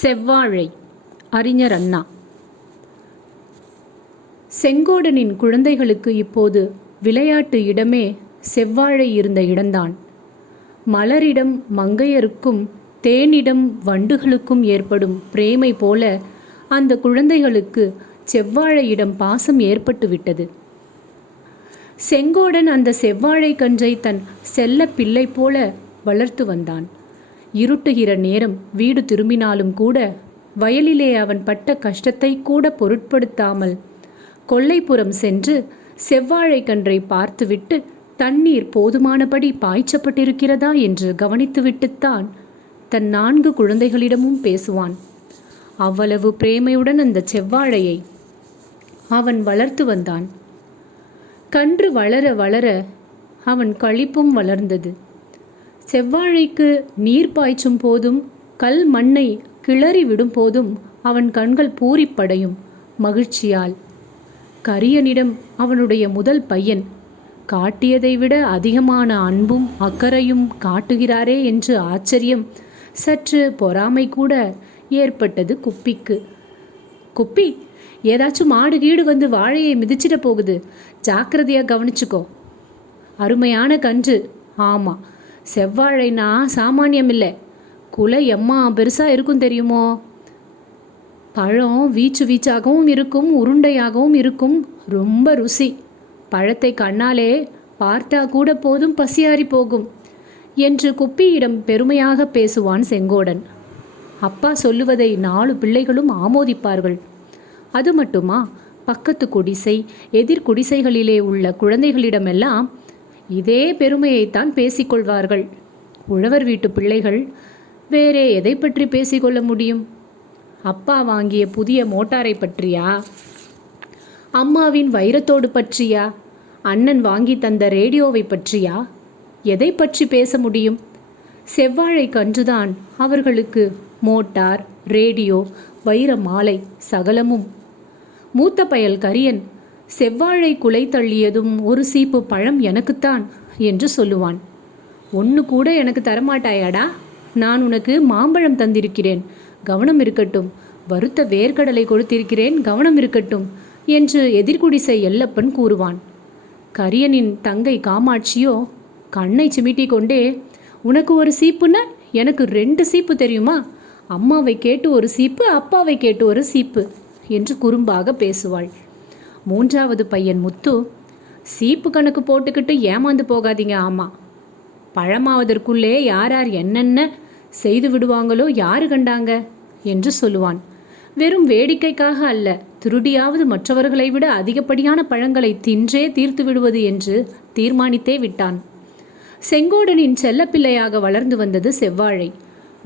செவ்வாழை அறிஞர் அண்ணா செங்கோடனின் குழந்தைகளுக்கு இப்போது விளையாட்டு இடமே செவ்வாழை இருந்த இடம்தான் மலரிடம் மங்கையருக்கும் தேனிடம் வண்டுகளுக்கும் ஏற்படும் பிரேமை போல அந்த குழந்தைகளுக்கு செவ்வாழையிடம் பாசம் ஏற்பட்டுவிட்டது செங்கோடன் அந்த செவ்வாழை கன்றை தன் செல்ல பிள்ளை போல வளர்த்து வந்தான் இருட்டுகிற நேரம் வீடு திரும்பினாலும் கூட வயலிலே அவன் பட்ட கஷ்டத்தை கூட பொருட்படுத்தாமல் கொல்லைப்புறம் சென்று செவ்வாழை கன்றை பார்த்துவிட்டு தண்ணீர் போதுமானபடி பாய்ச்சப்பட்டிருக்கிறதா என்று கவனித்துவிட்டுத்தான் தன் நான்கு குழந்தைகளிடமும் பேசுவான் அவ்வளவு பிரேமையுடன் அந்த செவ்வாழையை அவன் வளர்த்து வந்தான் கன்று வளர வளர அவன் கழிப்பும் வளர்ந்தது செவ்வாழைக்கு நீர் பாய்ச்சும் போதும் கல் மண்ணை கிளறி விடும் போதும் அவன் கண்கள் பூரிப்படையும் மகிழ்ச்சியால் கரியனிடம் அவனுடைய முதல் பையன் காட்டியதை விட அதிகமான அன்பும் அக்கறையும் காட்டுகிறாரே என்று ஆச்சரியம் சற்று பொறாமை கூட ஏற்பட்டது குப்பிக்கு குப்பி ஏதாச்சும் மாடு கீடு வந்து வாழையை மிதிச்சிட போகுது ஜாக்கிரதையாக கவனிச்சுக்கோ அருமையான கன்று ஆமாம் செவ்வாழைனா சாமானியம் இல்லை குலை எம்மா பெருசாக இருக்கும் தெரியுமோ பழம் வீச்சு வீச்சாகவும் இருக்கும் உருண்டையாகவும் இருக்கும் ரொம்ப ருசி பழத்தை கண்ணாலே பார்த்தா கூட போதும் பசியாரி போகும் என்று குப்பியிடம் பெருமையாக பேசுவான் செங்கோடன் அப்பா சொல்லுவதை நாலு பிள்ளைகளும் ஆமோதிப்பார்கள் அது மட்டுமா பக்கத்து குடிசை எதிர் குடிசைகளிலே உள்ள குழந்தைகளிடமெல்லாம் இதே பெருமையைத்தான் பேசிக்கொள்வார்கள் உழவர் வீட்டு பிள்ளைகள் வேறே எதை பற்றி பேசிக்கொள்ள முடியும் அப்பா வாங்கிய புதிய மோட்டாரை பற்றியா அம்மாவின் வைரத்தோடு பற்றியா அண்ணன் வாங்கி தந்த ரேடியோவை பற்றியா எதை பற்றி பேச முடியும் செவ்வாழை கன்றுதான் அவர்களுக்கு மோட்டார் ரேடியோ வைர மாலை சகலமும் மூத்த பயல் கரியன் செவ்வாழை குலை தள்ளியதும் ஒரு சீப்பு பழம் எனக்குத்தான் என்று சொல்லுவான் ஒன்று கூட எனக்கு தரமாட்டாயாடா நான் உனக்கு மாம்பழம் தந்திருக்கிறேன் கவனம் இருக்கட்டும் வருத்த வேர்க்கடலை கொடுத்திருக்கிறேன் கவனம் இருக்கட்டும் என்று எதிர்குடிசை எல்லப்பன் கூறுவான் கரியனின் தங்கை காமாட்சியோ கண்ணை சிமிட்டி கொண்டே உனக்கு ஒரு சீப்புன்னா எனக்கு ரெண்டு சீப்பு தெரியுமா அம்மாவை கேட்டு ஒரு சீப்பு அப்பாவை கேட்டு ஒரு சீப்பு என்று குறும்பாக பேசுவாள் மூன்றாவது பையன் முத்து சீப்பு கணக்கு போட்டுக்கிட்டு ஏமாந்து போகாதீங்க ஆமாம் பழமாவதற்குள்ளே யார் யார் என்னென்ன செய்து விடுவாங்களோ யாரு கண்டாங்க என்று சொல்லுவான் வெறும் வேடிக்கைக்காக அல்ல திருடியாவது மற்றவர்களை விட அதிகப்படியான பழங்களை தின்றே தீர்த்து விடுவது என்று தீர்மானித்தே விட்டான் செங்கோடனின் செல்லப்பிள்ளையாக வளர்ந்து வந்தது செவ்வாழை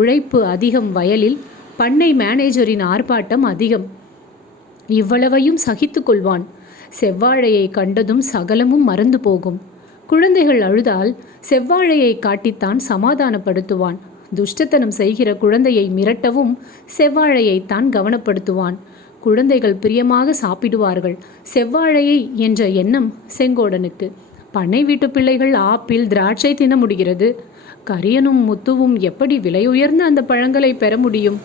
உழைப்பு அதிகம் வயலில் பண்ணை மேனேஜரின் ஆர்ப்பாட்டம் அதிகம் இவ்வளவையும் சகித்து கொள்வான் செவ்வாழையை கண்டதும் சகலமும் மறந்து போகும் குழந்தைகள் அழுதால் செவ்வாழையை காட்டித்தான் சமாதானப்படுத்துவான் துஷ்டத்தனம் செய்கிற குழந்தையை மிரட்டவும் செவ்வாழையைத்தான் கவனப்படுத்துவான் குழந்தைகள் பிரியமாக சாப்பிடுவார்கள் செவ்வாழையை என்ற எண்ணம் செங்கோடனுக்கு பண்ணை வீட்டு பிள்ளைகள் ஆப்பிள் திராட்சை தின முடிகிறது கரியனும் முத்துவும் எப்படி விலை உயர்ந்த அந்த பழங்களை பெற முடியும்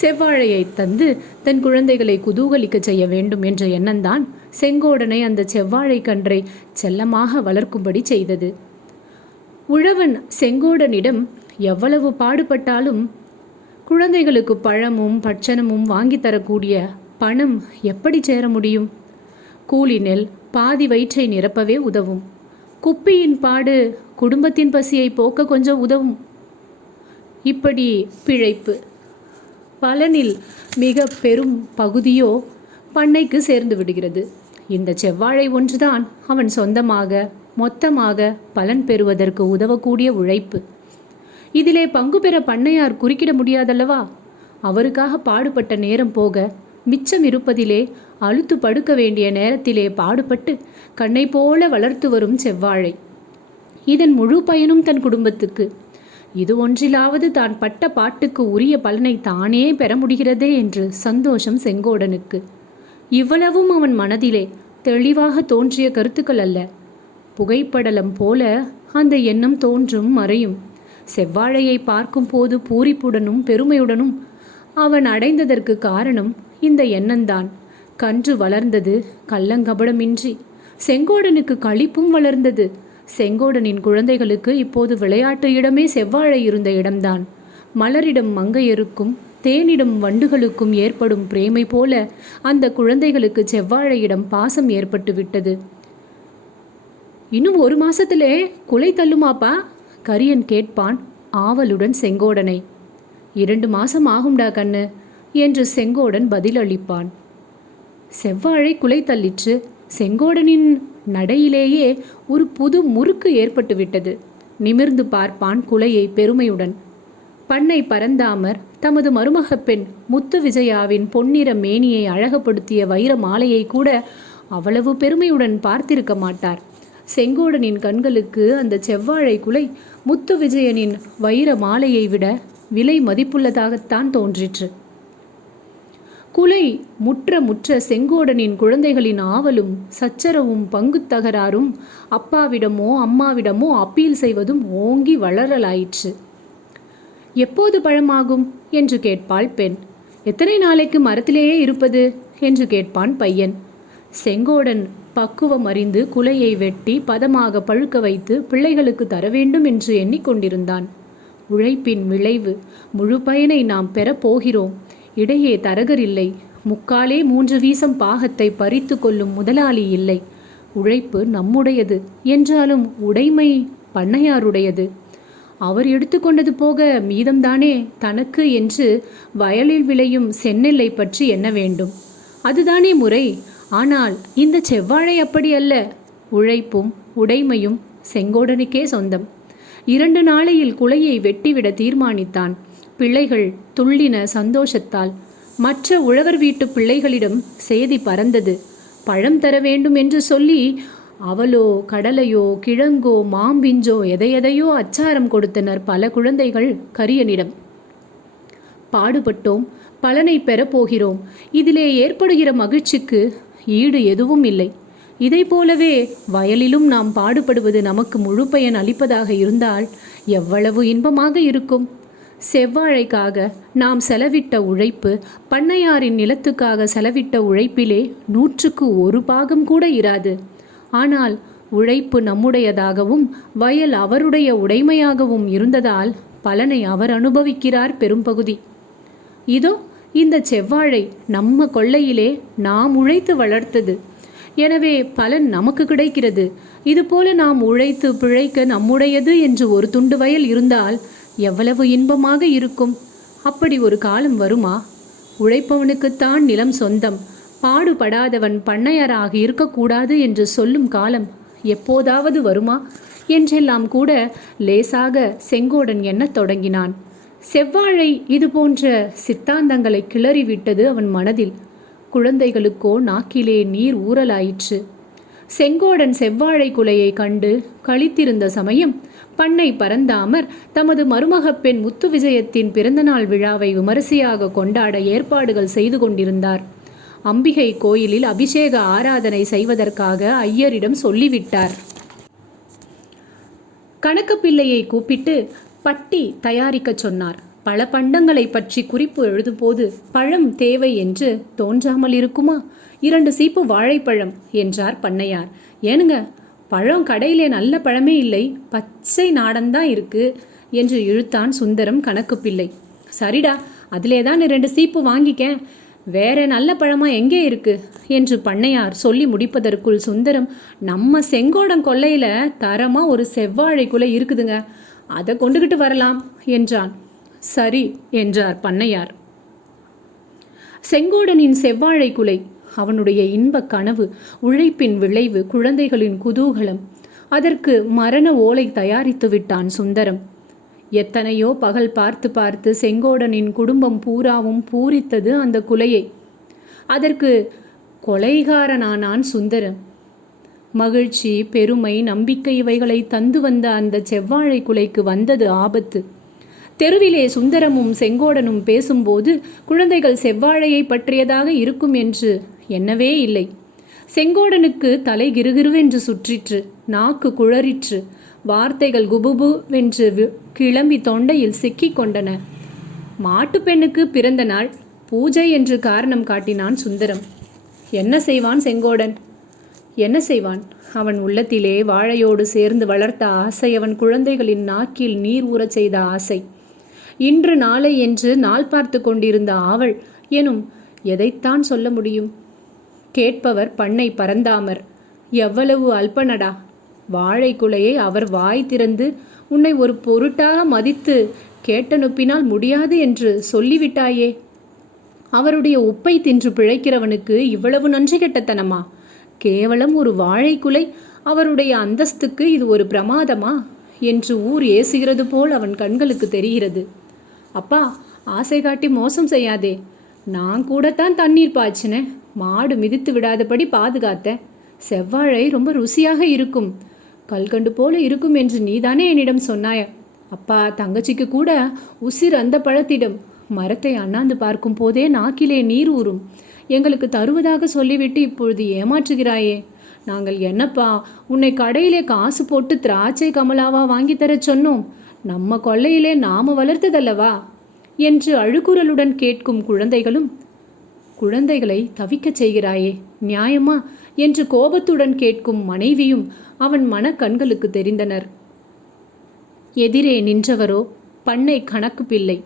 செவ்வாழையை தந்து தன் குழந்தைகளை குதூகலிக்க செய்ய வேண்டும் என்ற எண்ணம்தான் செங்கோடனை அந்த செவ்வாழை கன்றை செல்லமாக வளர்க்கும்படி செய்தது உழவன் செங்கோடனிடம் எவ்வளவு பாடுபட்டாலும் குழந்தைகளுக்கு பழமும் பட்சணமும் வாங்கி தரக்கூடிய பணம் எப்படி சேர முடியும் கூலி நெல் பாதி வயிற்றை நிரப்பவே உதவும் குப்பியின் பாடு குடும்பத்தின் பசியை போக்க கொஞ்சம் உதவும் இப்படி பிழைப்பு பலனில் மிக பெரும் பகுதியோ பண்ணைக்கு சேர்ந்து விடுகிறது இந்த செவ்வாழை ஒன்றுதான் அவன் சொந்தமாக மொத்தமாக பலன் பெறுவதற்கு உதவக்கூடிய உழைப்பு இதிலே பங்கு பெற பண்ணையார் குறுக்கிட முடியாதல்லவா அவருக்காக பாடுபட்ட நேரம் போக மிச்சம் இருப்பதிலே அழுத்து படுக்க வேண்டிய நேரத்திலே பாடுபட்டு கண்ணை போல வளர்த்து வரும் செவ்வாழை இதன் முழு பயனும் தன் குடும்பத்துக்கு இது ஒன்றிலாவது தான் பட்ட பாட்டுக்கு உரிய பலனை தானே பெற முடிகிறதே என்று சந்தோஷம் செங்கோடனுக்கு இவ்வளவும் அவன் மனதிலே தெளிவாக தோன்றிய கருத்துக்கள் அல்ல புகைப்படலம் போல அந்த எண்ணம் தோன்றும் மறையும் செவ்வாழையை பார்க்கும் போது பூரிப்புடனும் பெருமையுடனும் அவன் அடைந்ததற்கு காரணம் இந்த எண்ணம்தான் கன்று வளர்ந்தது கள்ளங்கபடமின்றி செங்கோடனுக்கு களிப்பும் வளர்ந்தது செங்கோடனின் குழந்தைகளுக்கு இப்போது விளையாட்டு இடமே செவ்வாழை இருந்த இடம்தான் மலரிடம் மங்கையருக்கும் தேனிடம் வண்டுகளுக்கும் ஏற்படும் பிரேமை போல அந்த குழந்தைகளுக்கு செவ்வாழையிடம் பாசம் ஏற்பட்டு விட்டது இன்னும் ஒரு மாசத்திலே குலை தள்ளுமாப்பா கரியன் கேட்பான் ஆவலுடன் செங்கோடனை இரண்டு மாசம் ஆகும்டா கண்ணு என்று செங்கோடன் பதிலளிப்பான் செவ்வாழை குலை தள்ளிற்று செங்கோடனின் நடையிலேயே ஒரு புது முறுக்கு ஏற்பட்டுவிட்டது நிமிர்ந்து பார்ப்பான் குலையை பெருமையுடன் பண்ணை பரந்தாமர் தமது மருமக பெண் முத்து விஜயாவின் பொன்னிற மேனியை அழகுபடுத்திய வைர மாலையை கூட அவ்வளவு பெருமையுடன் பார்த்திருக்க மாட்டார் செங்கோடனின் கண்களுக்கு அந்த செவ்வாழை குலை முத்து விஜயனின் வைர மாலையை விட விலை மதிப்புள்ளதாகத்தான் தோன்றிற்று குலை முற்ற முற்ற செங்கோடனின் குழந்தைகளின் ஆவலும் சச்சரவும் பங்கு தகராறும் அப்பாவிடமோ அம்மாவிடமோ அப்பீல் செய்வதும் ஓங்கி வளரலாயிற்று எப்போது பழமாகும் என்று கேட்பாள் பெண் எத்தனை நாளைக்கு மரத்திலேயே இருப்பது என்று கேட்பான் பையன் செங்கோடன் பக்குவம் அறிந்து குலையை வெட்டி பதமாக பழுக்க வைத்து பிள்ளைகளுக்கு தர வேண்டும் என்று எண்ணிக்கொண்டிருந்தான் உழைப்பின் விளைவு முழு பயனை நாம் பெறப்போகிறோம் இடையே தரகர் இல்லை முக்காலே மூன்று வீசம் பாகத்தை பறித்து கொள்ளும் முதலாளி இல்லை உழைப்பு நம்முடையது என்றாலும் உடைமை பண்ணையாருடையது அவர் எடுத்துக்கொண்டது போக மீதம்தானே தனக்கு என்று வயலில் விளையும் செந்நெல்லை பற்றி என்ன வேண்டும் அதுதானே முறை ஆனால் இந்த செவ்வாழை அப்படியல்ல உழைப்பும் உடைமையும் செங்கோடனுக்கே சொந்தம் இரண்டு நாளையில் குலையை வெட்டிவிட தீர்மானித்தான் பிள்ளைகள் துள்ளின சந்தோஷத்தால் மற்ற உழவர் வீட்டு பிள்ளைகளிடம் செய்தி பறந்தது பழம் தர வேண்டும் என்று சொல்லி அவலோ கடலையோ கிழங்கோ மாம்பிஞ்சோ எதையெதையோ அச்சாரம் கொடுத்தனர் பல குழந்தைகள் கரியனிடம் பாடுபட்டோம் பலனை பெறப்போகிறோம் இதிலே ஏற்படுகிற மகிழ்ச்சிக்கு ஈடு எதுவும் இல்லை இதை போலவே வயலிலும் நாம் பாடுபடுவது நமக்கு முழு பயன் அளிப்பதாக இருந்தால் எவ்வளவு இன்பமாக இருக்கும் செவ்வாழைக்காக நாம் செலவிட்ட உழைப்பு பண்ணையாரின் நிலத்துக்காக செலவிட்ட உழைப்பிலே நூற்றுக்கு ஒரு பாகம் கூட இராது ஆனால் உழைப்பு நம்முடையதாகவும் வயல் அவருடைய உடைமையாகவும் இருந்ததால் பலனை அவர் அனுபவிக்கிறார் பெரும்பகுதி இதோ இந்த செவ்வாழை நம்ம கொள்ளையிலே நாம் உழைத்து வளர்த்தது எனவே பலன் நமக்கு கிடைக்கிறது இதுபோல நாம் உழைத்து பிழைக்க நம்முடையது என்று ஒரு துண்டு வயல் இருந்தால் எவ்வளவு இன்பமாக இருக்கும் அப்படி ஒரு காலம் வருமா உழைப்பவனுக்குத்தான் நிலம் சொந்தம் பாடுபடாதவன் பண்ணையராக இருக்கக்கூடாது என்று சொல்லும் காலம் எப்போதாவது வருமா என்றெல்லாம் கூட லேசாக செங்கோடன் எண்ணத் தொடங்கினான் செவ்வாழை இது போன்ற சித்தாந்தங்களை கிளறிவிட்டது அவன் மனதில் குழந்தைகளுக்கோ நாக்கிலே நீர் ஊறலாயிற்று செங்கோடன் செவ்வாழை குலையை கண்டு கழித்திருந்த சமயம் பண்ணை பரந்தாமர் தமது மருமகப் பெண் முத்து விஜயத்தின் பிறந்தநாள் விழாவை விமரிசையாக கொண்டாட ஏற்பாடுகள் செய்து கொண்டிருந்தார் அம்பிகை கோயிலில் அபிஷேக ஆராதனை செய்வதற்காக ஐயரிடம் சொல்லிவிட்டார் கணக்கப்பிள்ளையை கூப்பிட்டு பட்டி தயாரிக்கச் சொன்னார் பல பண்டங்களை பற்றி குறிப்பு எழுதும்போது பழம் தேவை என்று தோன்றாமல் இருக்குமா இரண்டு சீப்பு வாழைப்பழம் என்றார் பண்ணையார் ஏனுங்க பழம் கடையிலே நல்ல பழமே இல்லை பச்சை நாடன்தான் இருக்கு என்று இழுத்தான் சுந்தரம் கணக்கு பிள்ளை சரிடா அதிலே தான் ரெண்டு சீப்பு வாங்கிக்க வேற நல்ல பழமா எங்கே இருக்கு என்று பண்ணையார் சொல்லி முடிப்பதற்குள் சுந்தரம் நம்ம செங்கோடம் கொள்ளையில தரமா ஒரு செவ்வாழைக்குள்ள இருக்குதுங்க அதை கொண்டுகிட்டு வரலாம் என்றான் சரி என்றார் பண்ணையார் செங்கோடனின் செவ்வாழை குலை அவனுடைய இன்ப கனவு உழைப்பின் விளைவு குழந்தைகளின் குதூகலம் அதற்கு மரண ஓலை தயாரித்து விட்டான் சுந்தரம் எத்தனையோ பகல் பார்த்து பார்த்து செங்கோடனின் குடும்பம் பூராவும் பூரித்தது அந்த குலையை அதற்கு கொலைகாரனானான் சுந்தரம் மகிழ்ச்சி பெருமை நம்பிக்கை இவைகளை தந்து வந்த அந்த செவ்வாழை குலைக்கு வந்தது ஆபத்து தெருவிலே சுந்தரமும் செங்கோடனும் பேசும்போது குழந்தைகள் செவ்வாழையை பற்றியதாக இருக்கும் என்று எண்ணவே இல்லை செங்கோடனுக்கு தலை கிருகிருவென்று சுற்றிற்று நாக்கு குழறிற்று வார்த்தைகள் குபுபு வென்று கிளம்பி தொண்டையில் சிக்கிக் கொண்டன மாட்டுப்பெண்ணுக்கு பிறந்த நாள் பூஜை என்று காரணம் காட்டினான் சுந்தரம் என்ன செய்வான் செங்கோடன் என்ன செய்வான் அவன் உள்ளத்திலே வாழையோடு சேர்ந்து வளர்த்த ஆசை அவன் குழந்தைகளின் நாக்கில் நீர் ஊறச் செய்த ஆசை இன்று நாளை என்று நாள் பார்த்து கொண்டிருந்த ஆவல் எனும் எதைத்தான் சொல்ல முடியும் கேட்பவர் பண்ணை பரந்தாமர் எவ்வளவு அல்பனடா வாழை குலையை அவர் வாய் திறந்து உன்னை ஒரு பொருட்டாக மதித்து கேட்டனுப்பினால் முடியாது என்று சொல்லிவிட்டாயே அவருடைய உப்பை தின்று பிழைக்கிறவனுக்கு இவ்வளவு நன்றி கெட்டத்தனமா கேவலம் ஒரு வாழை குலை அவருடைய அந்தஸ்துக்கு இது ஒரு பிரமாதமா என்று ஊர் ஏசுகிறது போல் அவன் கண்களுக்கு தெரிகிறது அப்பா ஆசை காட்டி மோசம் செய்யாதே நான் கூடத்தான் தண்ணீர் பாய்ச்சினேன் மாடு மிதித்து விடாதபடி பாதுகாத்தேன் செவ்வாழை ரொம்ப ருசியாக இருக்கும் கல்கண்டு போல இருக்கும் என்று நீதானே என்னிடம் சொன்னாய அப்பா தங்கச்சிக்கு கூட உசிர் அந்த பழத்திடம் மரத்தை அண்ணாந்து பார்க்கும் போதே நாக்கிலே நீர் ஊறும் எங்களுக்கு தருவதாக சொல்லிவிட்டு இப்பொழுது ஏமாற்றுகிறாயே நாங்கள் என்னப்பா உன்னை கடையிலே காசு போட்டு திராட்சை கமலாவா வாங்கி தரச் சொன்னோம் நம்ம கொள்ளையிலே நாம வளர்த்ததல்லவா என்று அழுகுரலுடன் கேட்கும் குழந்தைகளும் குழந்தைகளை தவிக்கச் செய்கிறாயே நியாயமா என்று கோபத்துடன் கேட்கும் மனைவியும் அவன் மனக்கண்களுக்கு தெரிந்தனர் எதிரே நின்றவரோ பண்ணை கணக்கு பிள்ளை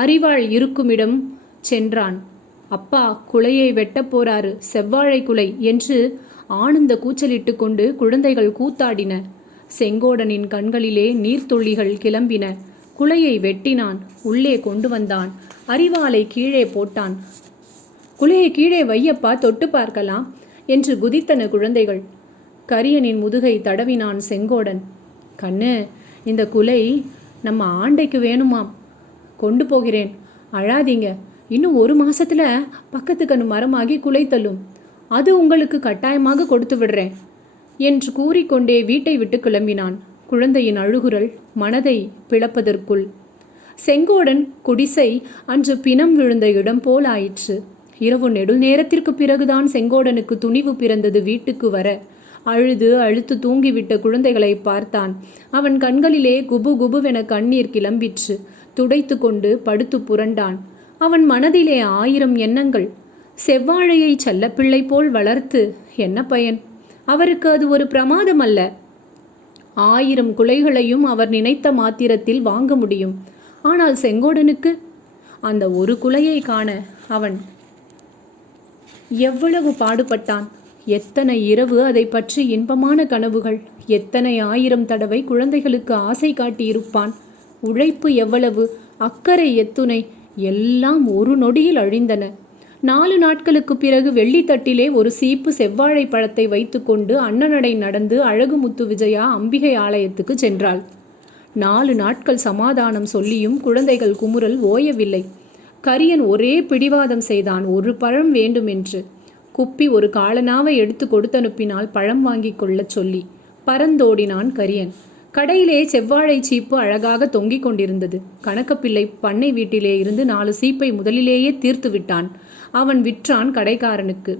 அறிவாள் இருக்குமிடம் சென்றான் அப்பா குலையை வெட்டப் போறாரு செவ்வாழை குலை என்று ஆனந்த கூச்சலிட்டு கொண்டு குழந்தைகள் கூத்தாடின செங்கோடனின் கண்களிலே நீர்த்துள்ளிகள் கிளம்பின குலையை வெட்டினான் உள்ளே கொண்டு வந்தான் அரிவாளை கீழே போட்டான் குலையை கீழே வையப்பா தொட்டு பார்க்கலாம் என்று குதித்தன குழந்தைகள் கரியனின் முதுகை தடவினான் செங்கோடன் கண்ணு இந்த குலை நம்ம ஆண்டைக்கு வேணுமாம் கொண்டு போகிறேன் அழாதீங்க இன்னும் ஒரு மாசத்துல பக்கத்து கண்ணு மரமாகி குலை தள்ளும் அது உங்களுக்கு கட்டாயமாக கொடுத்து விடுறேன் என்று கூறிக்கொண்டே வீட்டை விட்டு கிளம்பினான் குழந்தையின் அழுகுரல் மனதை பிளப்பதற்குள் செங்கோடன் குடிசை அன்று பிணம் விழுந்த இடம் போல் ஆயிற்று இரவு நெடுநேரத்திற்கு நேரத்திற்கு பிறகுதான் செங்கோடனுக்கு துணிவு பிறந்தது வீட்டுக்கு வர அழுது அழுத்து தூங்கிவிட்ட குழந்தைகளை பார்த்தான் அவன் கண்களிலே குபு குபுவென கண்ணீர் கிளம்பிற்று துடைத்து கொண்டு படுத்து புரண்டான் அவன் மனதிலே ஆயிரம் எண்ணங்கள் செவ்வாழையை செல்லப்பிள்ளை போல் வளர்த்து என்ன பயன் அவருக்கு அது ஒரு பிரமாதம் அல்ல ஆயிரம் குலைகளையும் அவர் நினைத்த மாத்திரத்தில் வாங்க முடியும் ஆனால் செங்கோடனுக்கு அந்த ஒரு குலையை காண அவன் எவ்வளவு பாடுபட்டான் எத்தனை இரவு அதை பற்றி இன்பமான கனவுகள் எத்தனை ஆயிரம் தடவை குழந்தைகளுக்கு ஆசை காட்டியிருப்பான் உழைப்பு எவ்வளவு அக்கறை எத்துணை எல்லாம் ஒரு நொடியில் அழிந்தன நாலு நாட்களுக்கு பிறகு வெள்ளித்தட்டிலே ஒரு சீப்பு செவ்வாழை பழத்தை வைத்துக்கொண்டு அன்னநடை நடந்து அழகுமுத்து விஜயா அம்பிகை ஆலயத்துக்கு சென்றாள் நாலு நாட்கள் சமாதானம் சொல்லியும் குழந்தைகள் குமுறல் ஓயவில்லை கரியன் ஒரே பிடிவாதம் செய்தான் ஒரு பழம் வேண்டுமென்று குப்பி ஒரு காலனாவை எடுத்து கொடுத்தனுப்பினால் பழம் வாங்கிக் கொள்ளச் சொல்லி பறந்தோடினான் கரியன் கடையிலே செவ்வாழை சீப்பு அழகாக தொங்கிக் கொண்டிருந்தது கணக்கப்பிள்ளை பண்ணை வீட்டிலே இருந்து நாலு சீப்பை முதலிலேயே தீர்த்து விட்டான் அவன் விற்றான் கடைக்காரனுக்கு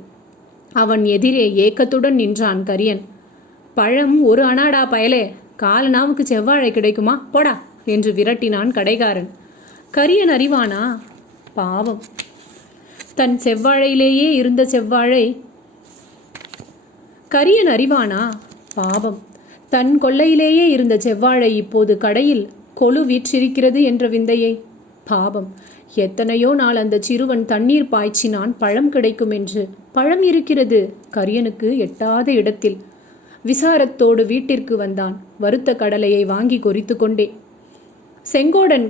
அவன் எதிரே ஏக்கத்துடன் நின்றான் கரியன் பழம் ஒரு அனாடா பயலே காலனாவுக்கு செவ்வாழை கிடைக்குமா போடா என்று விரட்டினான் கடைக்காரன் கரியன் அறிவானா பாவம் தன் செவ்வாழையிலேயே இருந்த செவ்வாழை கரியன் அறிவானா பாவம் தன் கொள்ளையிலேயே இருந்த செவ்வாழை இப்போது கடையில் கொழு வீற்றிருக்கிறது என்ற விந்தையை பாவம் எத்தனையோ நாள் அந்த சிறுவன் தண்ணீர் பாய்ச்சினான் பழம் கிடைக்கும் என்று பழம் இருக்கிறது கரியனுக்கு எட்டாத இடத்தில் விசாரத்தோடு வீட்டிற்கு வந்தான் வருத்த கடலையை வாங்கி கொறித்து கொண்டே செங்கோடன்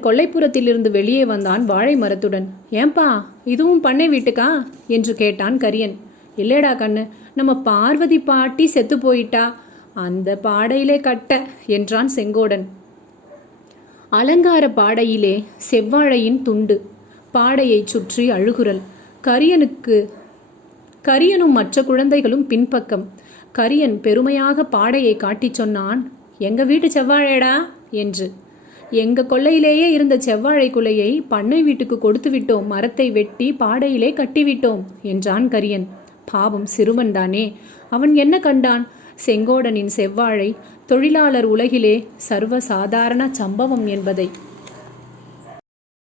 இருந்து வெளியே வந்தான் வாழை மரத்துடன் ஏன்பா இதுவும் பண்ணை வீட்டுக்கா என்று கேட்டான் கரியன் இல்லைடா கண்ணு நம்ம பார்வதி பாட்டி செத்து போயிட்டா அந்த பாடையிலே கட்ட என்றான் செங்கோடன் அலங்கார பாடையிலே செவ்வாழையின் துண்டு பாடையைச் சுற்றி அழுகுரல் கரியனுக்கு கரியனும் மற்ற குழந்தைகளும் பின்பக்கம் கரியன் பெருமையாக பாடையை காட்டிச் சொன்னான் எங்க வீட்டு செவ்வாழைடா என்று எங்க கொள்ளையிலேயே இருந்த செவ்வாழை குலையை பண்ணை வீட்டுக்கு கொடுத்து விட்டோம் மரத்தை வெட்டி பாடையிலே கட்டிவிட்டோம் என்றான் கரியன் பாவம் சிறுவன் தானே அவன் என்ன கண்டான் செங்கோடனின் செவ்வாழை தொழிலாளர் உலகிலே சர்வசாதாரண சம்பவம் என்பதை